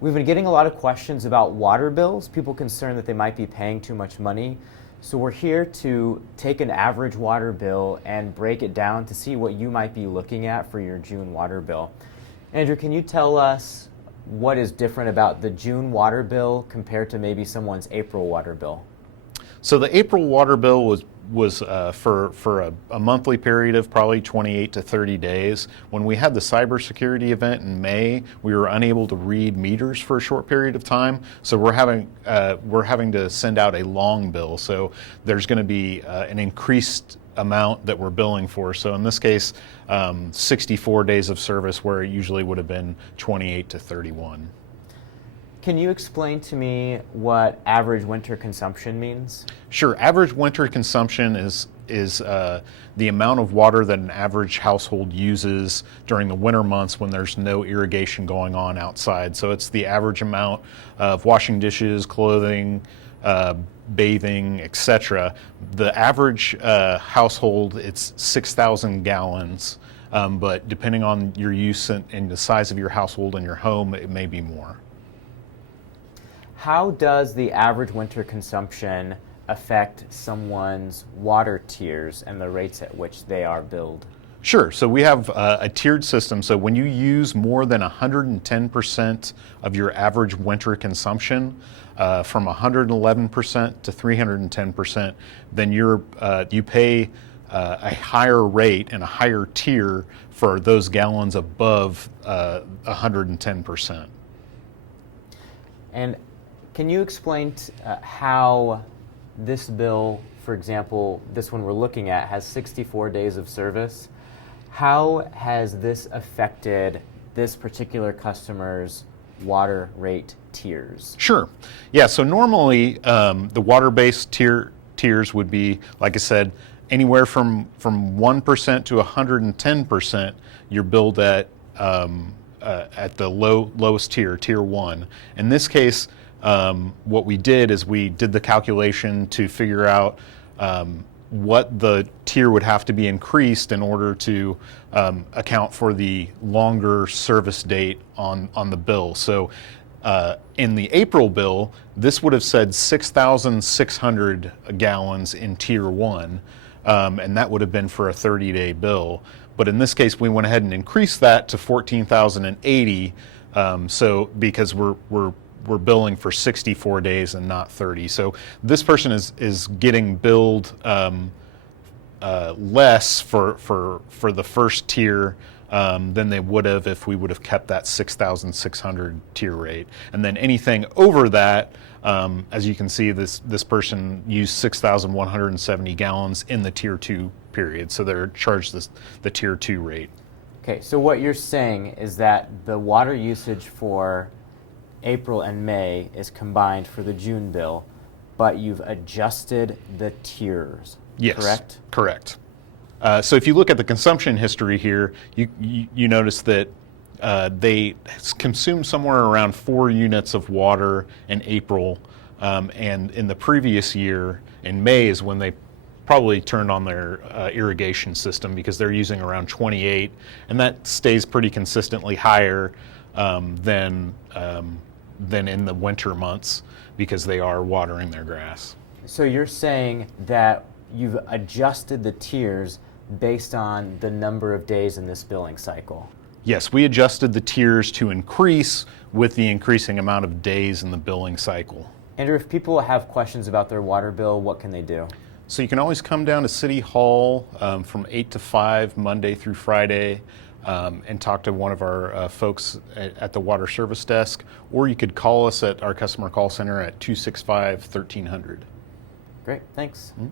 We've been getting a lot of questions about water bills, people concerned that they might be paying too much money. So we're here to take an average water bill and break it down to see what you might be looking at for your June water bill. Andrew, can you tell us what is different about the June water bill compared to maybe someone's April water bill? So the April water bill was for a monthly period of probably 28 to 30 days. When we had the cybersecurity event in May, we were unable to read meters for a short period of time. So we're having to send out a long bill. So there's going to be an increased amount that we're billing for. So in this case, 64 days of service where it usually would have been 28 to 31. Can you explain to me what average winter consumption means? Sure. Average winter consumption is the amount of water that an average household uses during the winter months when there's no irrigation going on outside. So it's the average amount of washing dishes, clothing, bathing, etc. The average household, it's 6,000 gallons, but depending on your use and the size of your household and your home, it may be more. How does the average winter consumption affect someone's water tiers and the rates at which they are billed? Sure. So we have a tiered system. So when you use more than 110% of your average winter consumption, from 111% to 310%, then you pay a higher rate and a higher tier for those gallons above 110%. And can you explain how this bill, for example, this one we're looking at, has 64 days of service? How has this affected this particular customer's water rate tiers? Sure. Yeah, so normally the water-based tiers would be, like I said, anywhere from 1% to 110%, you're billed at the lowest tier, tier 1. In this case, what we did is we did the calculation to figure out what the tier would have to be increased in order to account for the longer service date on the bill. So in the April bill, this would have said 6,600 gallons in tier 1, and that would have been for a 30-day bill. But in this case, we went ahead and increased that to 14,080, so because we're billing for 64 days and not 30. So this person is getting billed less for the first tier than they would have if we would have kept that 6,600 tier rate. And then anything over that, as you can see, this person used 6,170 gallons in the tier 2 period. So they're charged the tier 2 rate. Okay, so what you're saying is that the water usage for April and May is combined for the June bill, but you've adjusted the tiers, yes, correct? Correct. So if you look at the consumption history here, you notice that they consumed somewhere around 4 units of water in April, and in the previous year, in May, is when they probably turned on their irrigation system because they're using around 28, and that stays pretty consistently higher than in the winter months because they are watering their grass. So you're saying that you've adjusted the tiers based on the number of days in this billing cycle? Yes, we adjusted the tiers to increase with the increasing amount of days in the billing cycle. Andrew, if people have questions about their water bill, what can they do? So you can always come down to City Hall from 8 to 5, Monday through Friday, and talk to one of our folks at the water service desk, or you could call us at our customer call center at 265-1300. Great, thanks. Mm-hmm.